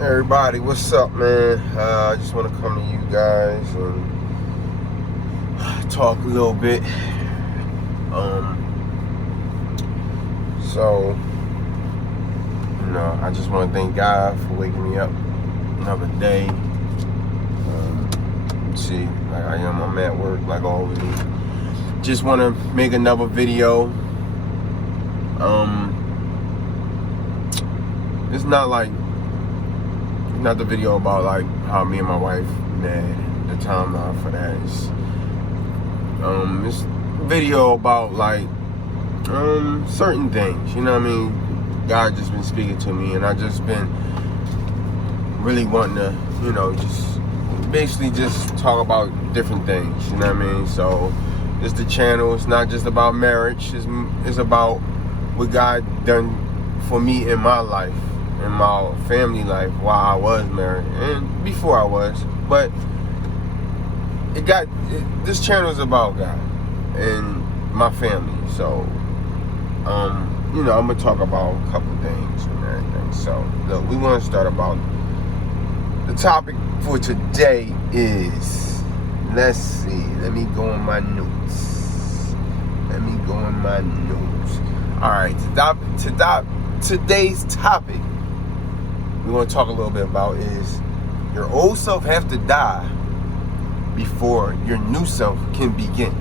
Everybody, what's up, man? I just want to come to you guys and talk a little bit. Um, so, I just want to thank God for waking me up another day. See, like I'm at work like always. Just want to make another video. It's not the video about like how me and my wife met. The timeline for that is it's a video about like certain things. You know what I mean? God just been speaking to me, and I just been really wanting to, just basically just talk about different things. You know what I mean? So it's the channel. It's not just about marriage. It's about what God done for me in my life, in my family life, while I was married and before I was. But this channel is about God and my family. So I'm gonna talk about a couple things and everything. So look, we want to start about the topic for today is, let's see, let me go in my notes. All right, today's topic we want to talk a little bit about is your old self have to die before your new self can begin.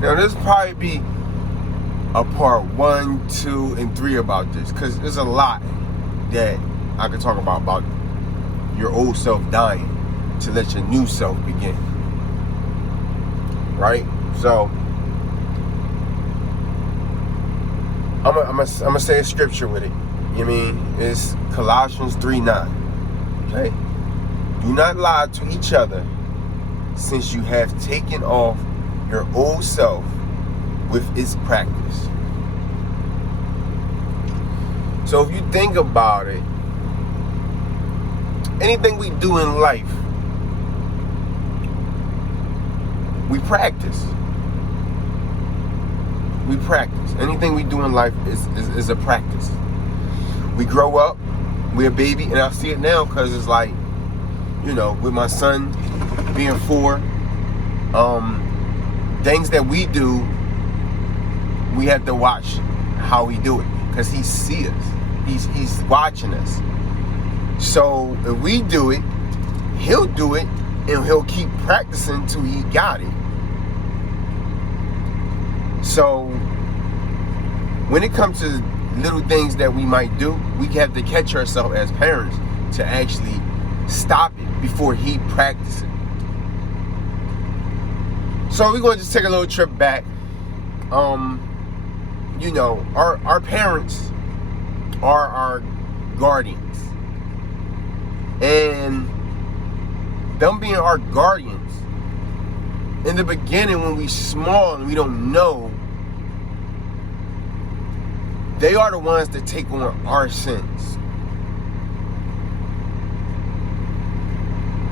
Now, this probably be a part 1, 2, and 3 about this, because there's a lot that I could talk about your old self dying to let your new self begin. Right? So I'm gonna say a scripture with it. You know what I mean? It's Colossians 3:9. Okay? Do not lie to each other, since you have taken off your old self with its practice. So if you think about it, anything we do in life, we practice. Anything we do in life is a practice. We grow up, we're a baby, and I see it now because it's like, with my son being 4, things that we do, we have to watch how we do it because he sees us. He's watching us. So if we do it, he'll do it, and he'll keep practicing till he got it. So when it comes to little things that we might do, we have to catch ourselves as parents to actually stop it before he practices it. So we're going to just take a little trip back. Our parents are our guardians. And them being our guardians, in the beginning when we small and we don't know, they are the ones that take on our sins.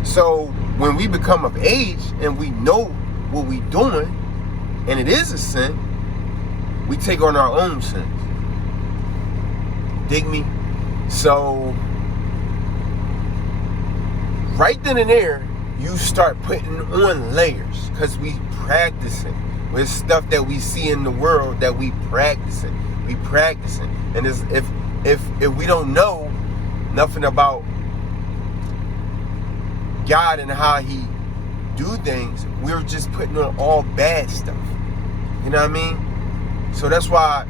So when we become of age and we know what we're doing, and it is a sin, we take on our own sins. Dig me? So right then and there, you start putting on layers because we practicing with stuff that we see in the world that we practicing. And if we don't know nothing about God and how he do things, we're just putting on all bad stuff. You know what I mean? So that's why,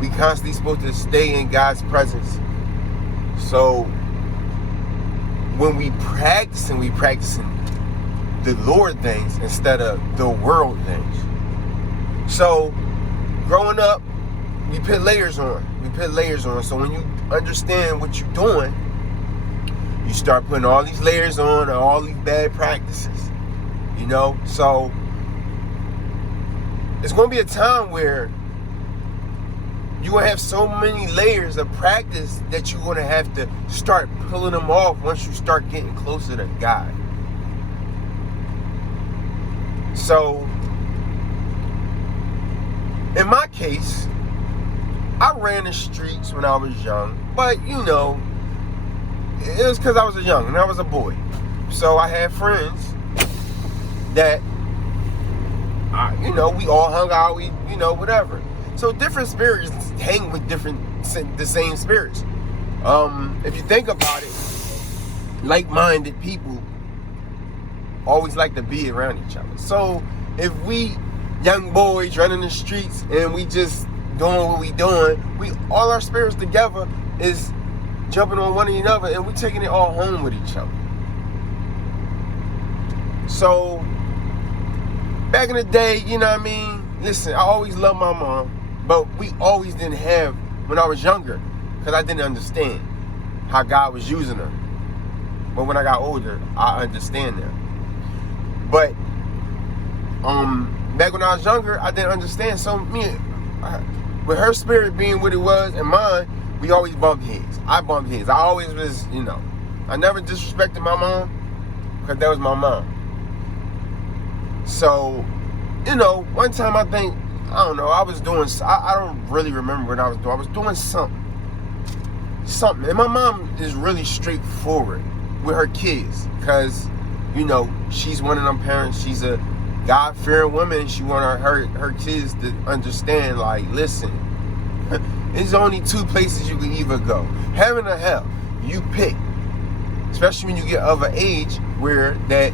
we constantly supposed to stay in God's presence. So when we practicing the Lord things instead of the world things. So growing up, we put layers on. So when you understand what you're doing, you start putting all these layers on, all these bad practices. So it's going to be a time where you're going to have so many layers of practice that you're going to have to start pulling them off once you start getting closer to God. So in my case, I ran the streets when I was young, but you know, it was because I was young and I was a boy. So I had friends that, you know, we all hung out, you know, whatever. So different spirits hang with the same spirits. If you think about it, like-minded people always like to be around each other. So if we young boys running the streets and we just doing what we doing, all our spirits together is jumping on one another and we taking it all home with each other. So back in the day, you know what I mean? Listen, I always loved my mom, but we always didn't have, when I was younger, because I didn't understand how God was using her. But when I got older, I understand now. But back when I was younger, I didn't understand. So with her spirit being what it was and mine, we always bumped heads. I bumped heads. I always was, you know, I never disrespected my mom because that was my mom. So, you know, one time I think, I don't know, I was doing, I don't really remember what I was doing. I was doing something. And my mom is really straightforward with her kids because, you know, she's one of them parents. She's a God-fearing woman. She wanted her kids to understand, like, listen, there's only two places you can either go, heaven or hell. You pick. Especially when you get of an age where that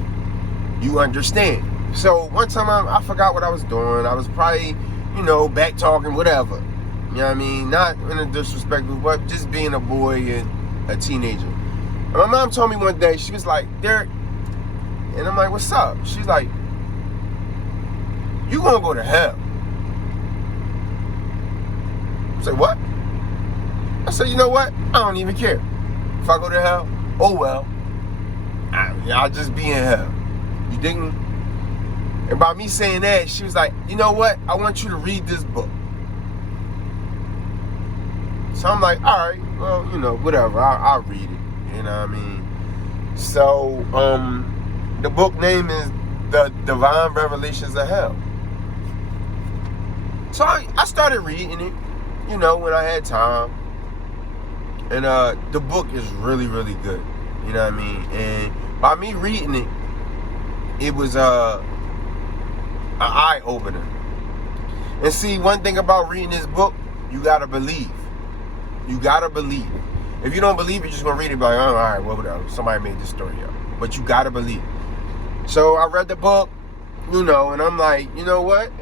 you understand. So one time I forgot what I was doing. I was probably, you know, back talking, whatever. You know what I mean? Not in a disrespectful, but just being a boy and a teenager. And my mom told me one day, she was like, Derek, and I'm like, what's up? She's like, you gonna go to hell. I said, what? I said, you know what? I don't even care. If I go to hell, oh well. I'll just be in hell. You dig me? And by me saying that, she was like, you know what? I want you to read this book. So I'm like, all right, well, you know, whatever. I'll read it. You know what I mean? So, the book name is The Divine Revelations of Hell. So I started reading it, you know, when I had time. And the book is really, really good. You know what I mean? And by me reading it, it was an eye-opener. And see, one thing about reading this book, you gotta believe. You gotta believe. If you don't believe, you're just gonna read it like, oh, all right, well, whatever. Somebody made this story up. But you gotta believe. So I read the book, you know, and I'm like, you know what?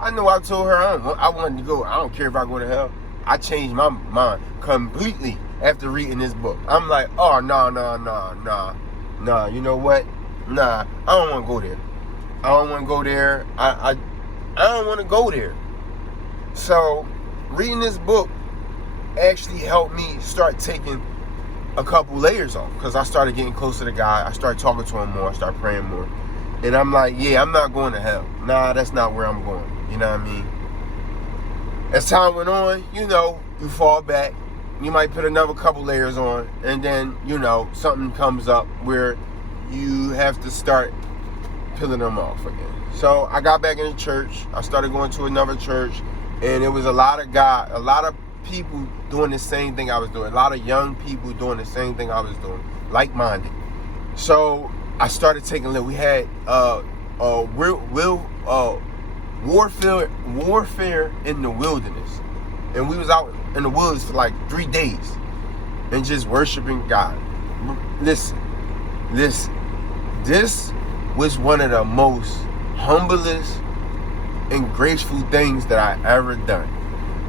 I know I told her I wanted to go. I don't care if I go to hell. I changed my mind completely after reading this book. I'm like, oh, nah. You know what? Nah, I don't want to go there. I don't want to go there. I don't want to go there. So reading this book actually helped me start taking a couple layers off, because I started getting closer to God. I started talking to him more. I started praying more. And I'm like, yeah, I'm not going to hell. Nah, that's not where I'm going. You know what I mean? As time went on, you know, you fall back. You might put another couple layers on. And then, you know, something comes up where you have to start peeling them off again. So I got back in the church. I started going to another church. And it was a lot of people doing the same thing I was doing. A lot of young people doing the same thing I was doing. Like-minded. So I started taking a look. We had warfare in the wilderness, and we was out in the woods for like 3 days and just worshiping God. Listen, this was one of the most humblest and graceful things that I ever done,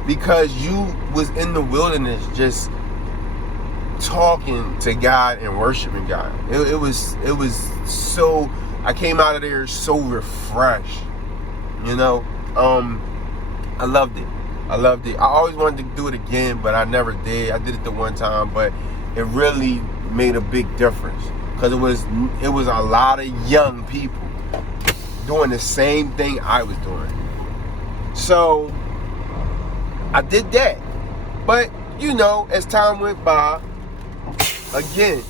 because you was in the wilderness just talking to God and worshiping God. It was so, I came out of there so refreshed, you know. I loved it. I always wanted to do it again, but I never did. I did it the one time, but it really made a big difference, because it was a lot of young people doing the same thing I was doing. So I did that. But you know, as time went by, again,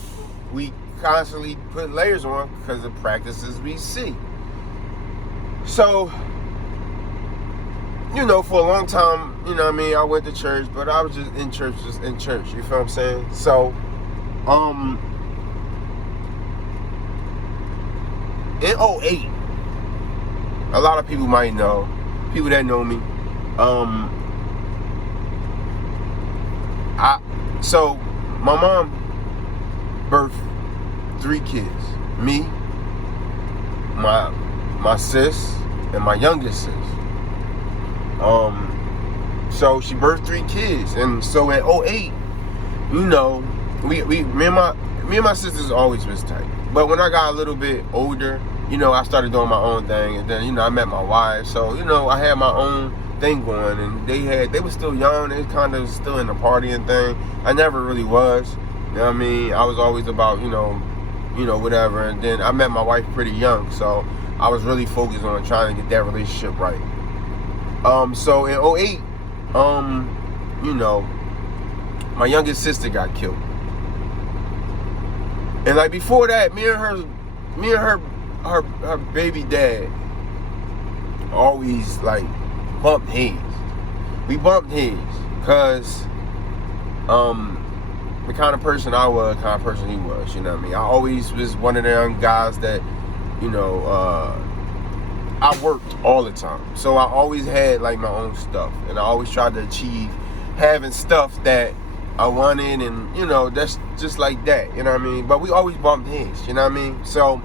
we constantly put layers on because of practices we see. So you know, for a long time, you know what I mean, I went to church, but I was just in church, you feel what I'm saying? So, in '08, a lot of people might know, people that know me, so my mom birthed 3 kids. Me, my sis, and my youngest sis. So she birthed 3 kids, and so in '08, you know, me and my sisters always was tight. But when I got a little bit older, you know, I started doing my own thing, and then, you know, I met my wife, so, you know, I had my own thing going, and they were still young, they kind of still in the partying thing. I never really was, you know what I mean? I was always about, you know, whatever, and then I met my wife pretty young, so I was really focused on trying to get that relationship right. So in '08, you know, my youngest sister got killed. And like before that, me and her baby dad always like bumped heads. We bumped heads because the kind of person I was, the kind of person he was, you know what I mean? I always was one of them guys that, you know, I worked all the time. So I always had like my own stuff, and I always tried to achieve having stuff that I wanted, and, you know, that's just like that, you know what I mean? But we always bumped heads, you know what I mean? So,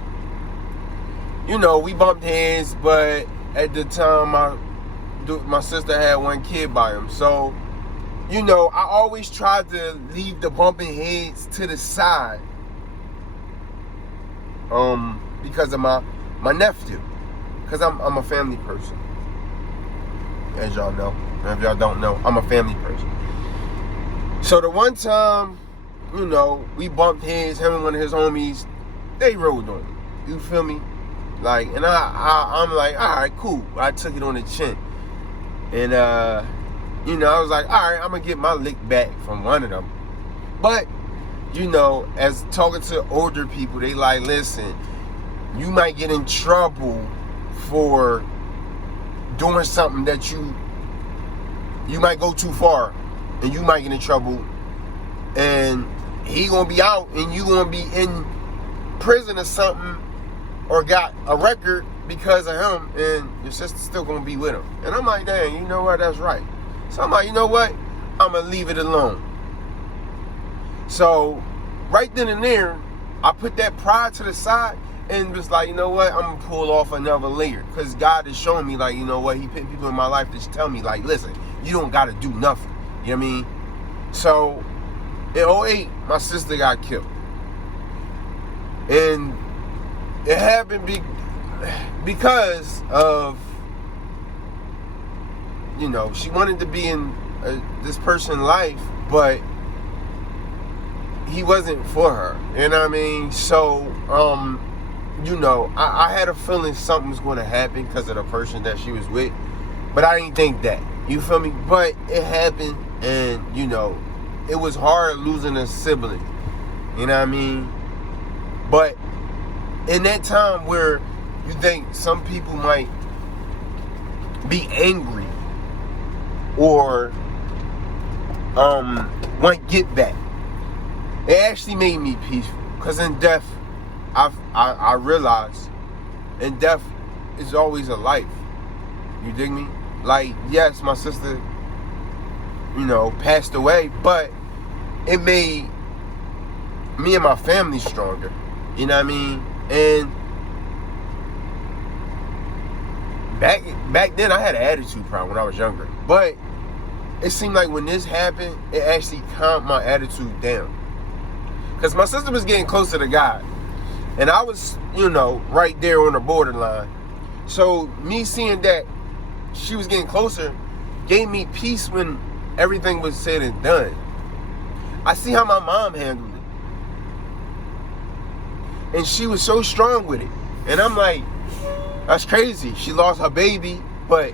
you know, we bumped heads, but at the time my sister had 1 kid by him. So, you know, I always tried to leave the bumping heads to the side, because of my nephew, because I'm a family person, as y'all know. And if y'all don't know, I'm a family person. So the one time, you know, we bumped heads, him and one of his homies, they rode on me. You feel me? Like, and I'm like, all right, cool. I took it on the chin. And, you know, I was like, all right, I'm going to get my lick back from one of them. But, you know, as talking to older people, they like, listen, you might get in trouble for doing something that you might go too far, and you might get in trouble, and he gonna be out, and you gonna be in prison or something, or got a record because of him, and your sister's still gonna be with him. And I'm like, dang, you know what, that's right. So I'm like, you know what, I'm gonna leave it alone. So right then and there, I put that pride to the side and was like, you know what, I'm gonna pull off another layer, because God is showing me, like, you know what, he put people in my life to just tell me, like, listen, you don't gotta do nothing. You know what I mean? So in '08, my sister got killed. And it happened because of, you know, she wanted to be in this person's life, but he wasn't for her. You know what I mean? So, you know, I had a feeling something was going to happen because of the person that she was with, but I didn't think that. You feel me? But it happened, and, you know, it was hard losing a sibling. You know what I mean? But in that time where you think some people might be angry or want get back, it actually made me peaceful. Because in death, I realized in death is always a life. You dig me? Like, yes, my sister, you know, passed away, but it made me and my family stronger. You know what I mean? And back then I had an attitude problem when I was younger. But it seemed like when this happened, it actually calmed my attitude down. Because my sister was getting closer to God. And I was, you know, right there on the borderline. So me seeing that she was getting closer gave me peace when everything was said and done. I see how my mom handled it. And she was so strong with it. And I'm like, that's crazy. She lost her baby, but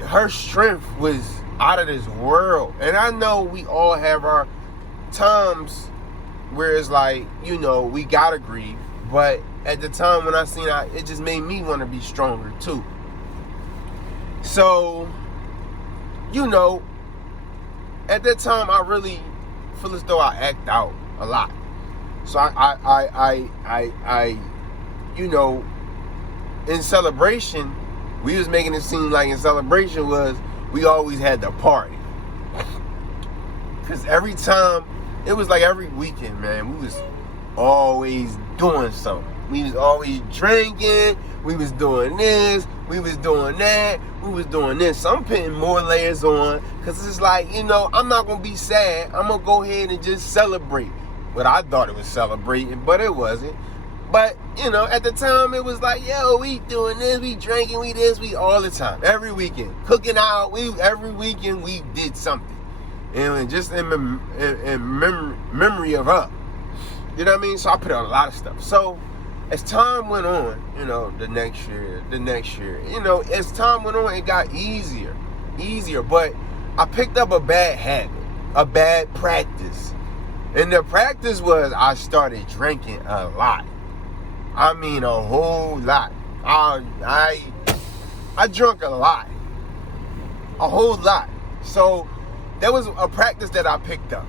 her strength was out of this world. And I know we all have our times where it's like, you know, we gotta grieve. But at the time when I seen it, it just made me want to be stronger too. So, you know, at that time, I really feel as though I act out a lot. So I you know, in celebration, we was making it seem like in celebration was we always had the party. Cause every time, it was like every weekend, man, we was always doing something. We was always drinking, we was doing this, we was doing that, we was doing this. So I'm putting more layers on, cause it's like, you know, I'm not gonna be sad. I'm gonna go ahead and just celebrate. What I thought it was celebrating, but it wasn't. But, you know, at the time it was like, yo, we doing this, we drinking, we this, we all the time. Every weekend. Cooking out, every weekend we did something. And just in memory of her. You know what I mean? So I put on a lot of stuff. So as time went on, you know, the next year, you know, as time went on, it got easier. But I picked up a bad habit, a bad practice. And the practice was I started drinking a lot. I mean a whole lot. I drank a lot. A whole lot. So that was a practice that I picked up.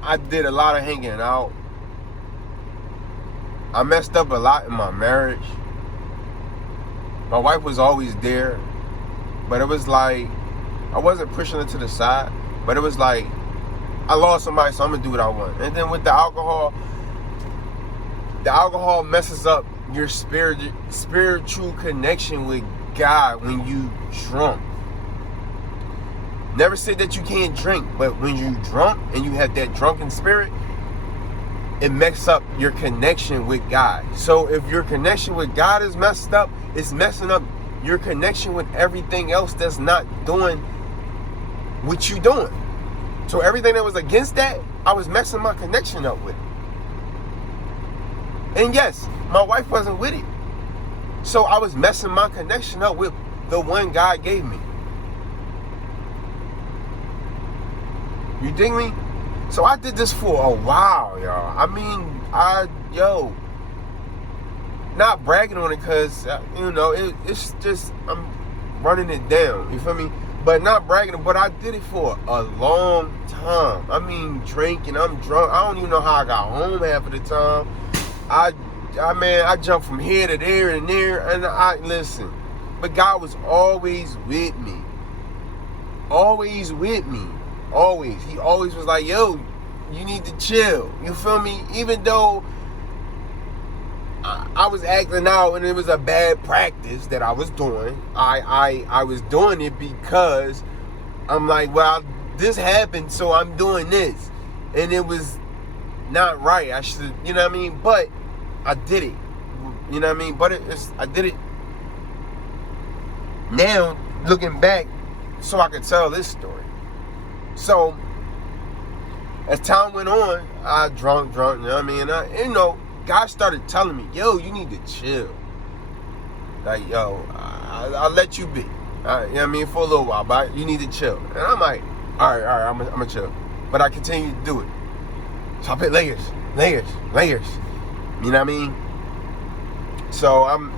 I did a lot of hanging out. I messed up a lot in my marriage. My wife was always there, but it was like I wasn't pushing her to the side, but it was like I lost somebody, so I'm gonna do what I want. And then with the alcohol messes up your spiritual connection with God when you drunk. Never said that you can't drink, but when you drunk and you have that drunken spirit, it messes up your connection with God. So if your connection with God is messed up, it's messing up your connection with everything else that's not doing what you doing. So everything that was against that, I was messing my connection up with it. And yes, my wife wasn't with it. So I was messing my connection up with the one God gave me. You dig me? So I did this for a while, y'all. I mean, not bragging on it because, you know, it's just, I'm running it down. You feel me? But not bragging, but I did it for a long time. I mean, drinking, I'm drunk. I don't even know how I got home half of the time. I jumped from here to there and there, and listen. But God was always with me. Always with me. Always. He always was like, yo, you need to chill. You feel me? Even though I was acting out and it was a bad practice that I was doing. I was doing it because I'm like, well, this happened, so I'm doing this. And it was not right. I should, you know what I mean? But I did it. You know what I mean? But I did it now, looking back, so I could tell this story. So, as time went on, I drunk, you know what I mean? And God started telling me, yo, you need to chill. Like, yo, I'll let you be. You know what I mean? For a little while, but you need to chill. And I'm like, all right, I'm going to chill. But I continue to do it. So I put layers. You know what I mean? So I'm,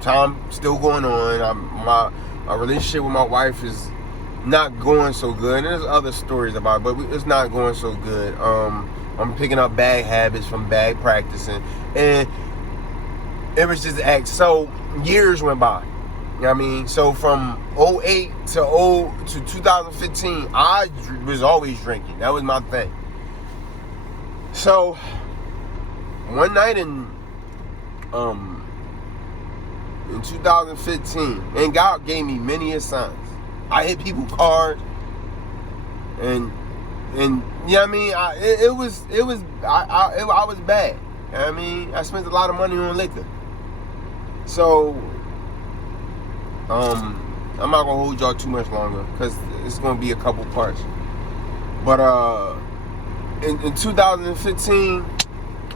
time still going on. My relationship with my wife is not going so good. And there's other stories about it, but it's not going so good. I'm picking up bad habits from bad practicing. And it was just so years went by. You know what I mean? So from 2008 to 2015, I was always drinking. That was my thing. So one night in 2015, and God gave me many signs. I hit people cars, and you know what I mean. I was bad. You know what I mean, I spent a lot of money on liquor. So I'm not gonna hold y'all too much longer because it's gonna be a couple parts. But in 2015,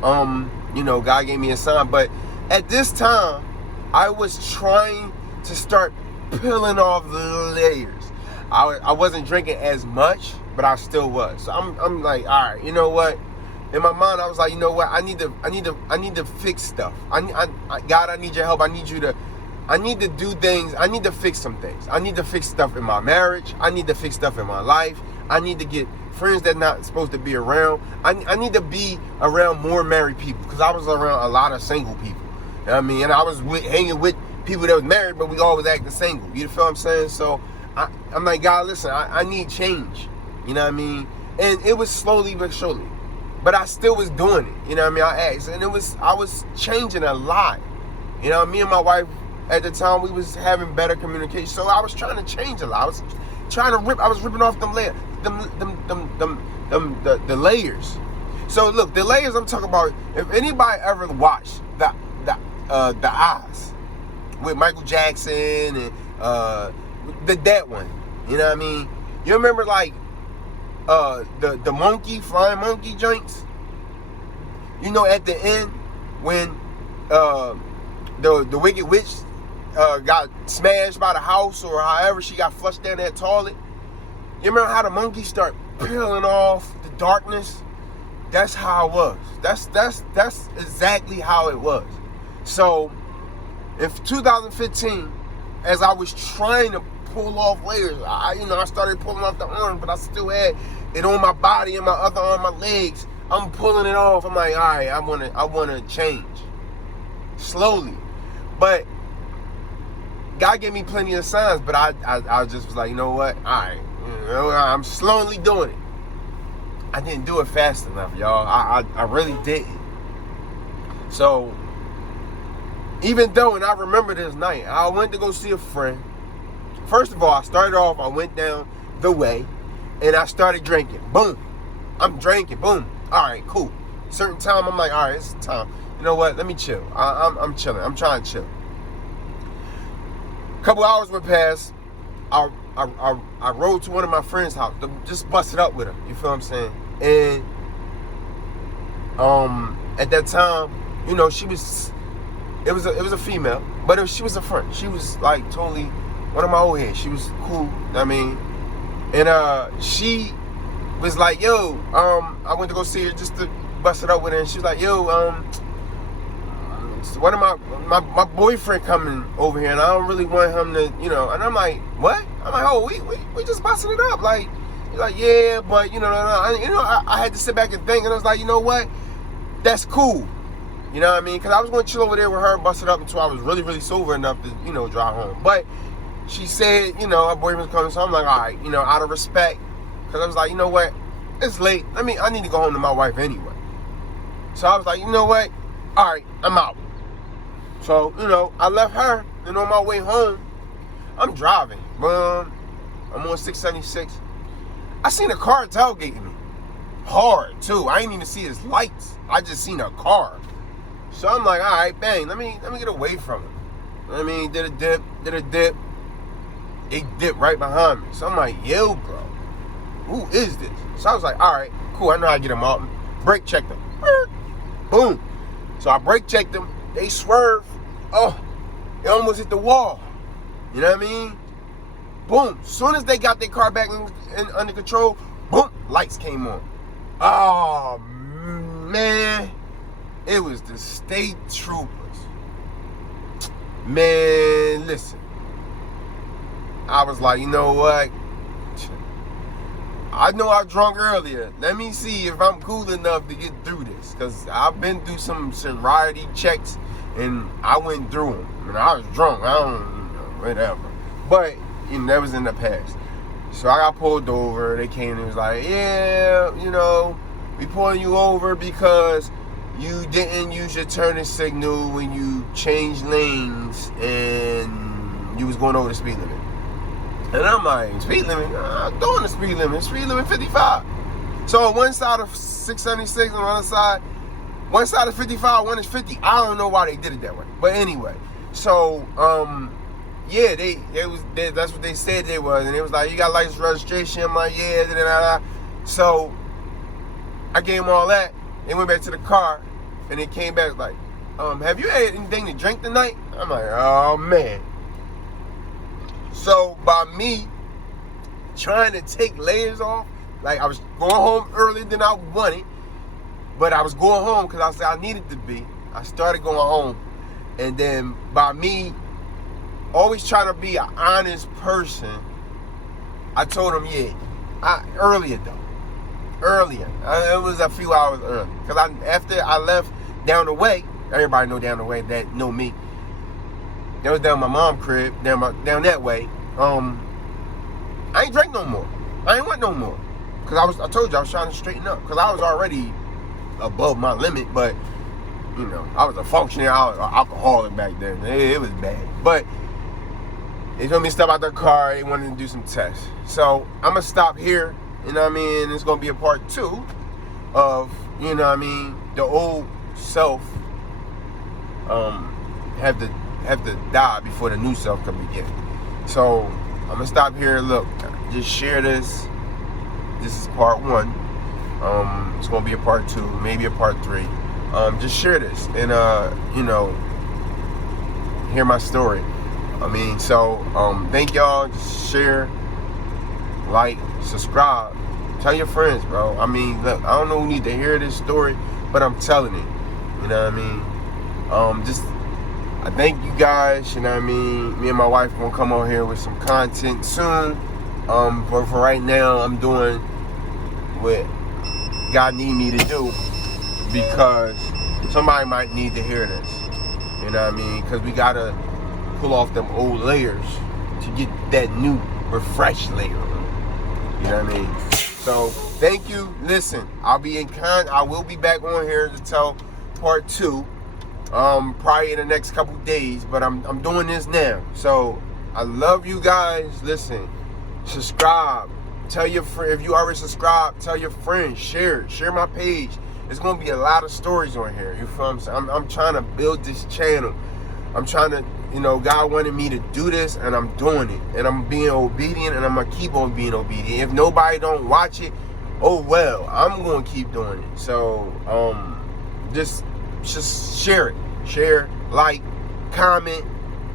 God gave me a sign. But at this time, I was trying to start peeling off the layers. I wasn't drinking as much, but I still was. So I'm like, all right, you know what? in my mind, I was like, you know what? I need to fix stuff. God, I need your help. I need to do things. I need to fix some things. I need to fix stuff in my marriage. I need to fix stuff in my life. I need to get friends that not supposed to be around. I need to be around more married people, because I was around a lot of single people. You know what I mean? And I was hanging with people that was married, but we always acting single. You feel what I'm saying? So I'm like, God, listen, I need change. You know what I mean? And it was slowly but surely. But I still was doing it. You know what I mean? I asked. And I was changing a lot. You know, me and my wife at the time, we was having better communication. So I was trying to change a lot. I was trying to I was ripping off them layers. The layers. So look, the layers I'm talking about, if anybody ever watched the Oz with Michael Jackson and that one, you know what I mean? You remember like the flying monkey joints? You know, at the end when the Wicked Witch got smashed by the house, or however she got flushed down that toilet. You remember how the monkey start peeling off the darkness? That's how it was. That's exactly how it was. So in 2015, as I was trying to pull off layers, I started pulling off the arm, but I still had it on my body and my other arm, my legs. I'm pulling it off. I'm like, all right, I wanna change slowly, but God gave me plenty of signs. But I just was like, you know what? All right, I'm slowly doing it. I didn't do it fast enough, y'all. I really didn't. So even though, and I remember this night, I went to go see a friend. First of all, I went down the way, and I started drinking. Boom. I'm drinking. Boom. All right, cool. Certain time, I'm like, all right, it's time. You know what? Let me chill. I'm chilling. I'm trying to chill. A couple hours went past. I rode to one of my friends' house to just bust it up with her. You feel what I'm saying? And at that time, you know, it was a female, but she was a friend. She was like totally one of my old heads. She was cool. I mean, and she was like, yo, I went to go see her just to bust it up with her, and she was like, yo, one of my boyfriend coming over here, and I don't really want him to, you know. And I'm like, what? I'm like, oh, we just busting it up, like yeah, but I had to sit back and think, and I was like, you know what? That's cool. You know what I mean? Because I was going to chill over there with her and bust it up until I was really, really sober enough to, drive home. But she said, her boyfriend's coming, so I'm like, all right, out of respect, because I was like, you know what? It's late. I need to go home to my wife anyway. So I was like, you know what? All right, I'm out. So, I left her, and on my way home, I'm driving. Boom. I'm on 676. I seen a car tailgating me. Hard, too. I ain't even see his lights. I just seen a car. So I'm like, all right, bang, let me get away from him. You know what I mean? Did a dip. They dipped right behind me. So I'm like, yo, bro, who is this? So I was like, all right, cool. I know how to get him out. Brake checked him. Boom. So I brake checked them. They swerved. Oh, they almost hit the wall. You know what I mean? Boom. Soon as they got their car back under control, boom, lights came on. Oh, man. It was the state troopers. Man, listen. I was like, you know what? I know I was drunk earlier. Let me see if I'm cool enough to get through this. Because I've been through some sobriety checks, and I went through them. I was drunk. I don't know, whatever. But, that was in the past. So I got pulled over. They came and was like, yeah, we pulling you over because you didn't use your turning signal when you changed lanes and you was going over the speed limit. And I'm like, speed limit? I'm doing the speed limit. Speed limit 55. So on one side of 676, on the other side, one side is 55, one is 50. I don't know why they did it that way. But anyway, so, yeah, that's what they said they was. And it was like, you got license registration? I'm like, yeah. So I gave them all that. They went back to the car, and they came back like, have you had anything to drink tonight? I'm like, oh, man. So by me trying to take layers off, like I was going home earlier than I wanted, But I was going home because I said I needed to be. I started going home. And then by me always trying to be an honest person, I told him, earlier. It was a few hours early. Because after I left down the way, everybody know down the way that know me. That was down my mom's crib, down that way. I ain't drank no more. I ain't want no more. Because I told you I was trying to straighten up. Because I was already above my limit, but you know, I was a functioning alcoholic back then. It was bad. But they told me to step out their car. They wanted to do some tests. So I'm going to stop here. You know what I mean? It's going to be a part 2 of, you know what I mean, the old self have to die before the new self can begin. So I'm going to stop here. Look, just share this. This is part 1. It's going to be a part 2, maybe a part 3. Just share this and, you know, hear my story. I mean, so, thank y'all. Just share, like, subscribe. Tell your friends, bro. I mean, look, I don't know who need to hear this story, but I'm telling it. You know what I mean? I thank you guys. You know what I mean? Me and my wife gonna come on here with some content soon. But for right now, I'm doing what God need me to do because somebody might need to hear this. You know what I mean? Because we gotta pull off them old layers to get that new, refreshed layer. You know what I mean? So, thank you. Listen, I will be back on here to tell part 2. Probably in the next couple days, but I'm doing this now. So, I love you guys. Listen, subscribe. Tell your friend, if you already subscribed, tell your friends, share my page. There's gonna be a lot of stories on here. You feel what I'm saying? I'm trying to build this channel. I'm trying to, you know, God wanted me to do this, and I'm doing it, and I'm being obedient, and I'm gonna keep on being obedient. If nobody don't watch it, oh well, I'm gonna keep doing it. So, just share it, like, comment,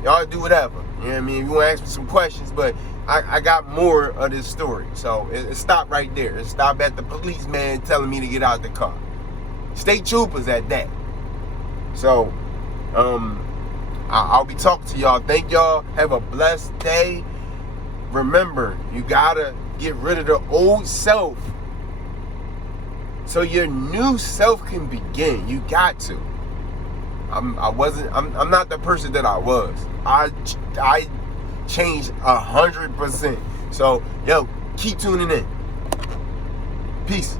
y'all do whatever. You know what I mean? If you want to ask me some questions, but I got more of this story. So it stopped right there. It stopped at the policeman telling me to get out the car. State troopers at that. So, I'll be talking to y'all. Thank y'all. Have a blessed day. Remember, you gotta get rid of the old self so your new self can begin. You got to. I'm not the person that I was. I changed 100%. So, yo, keep tuning in. Peace.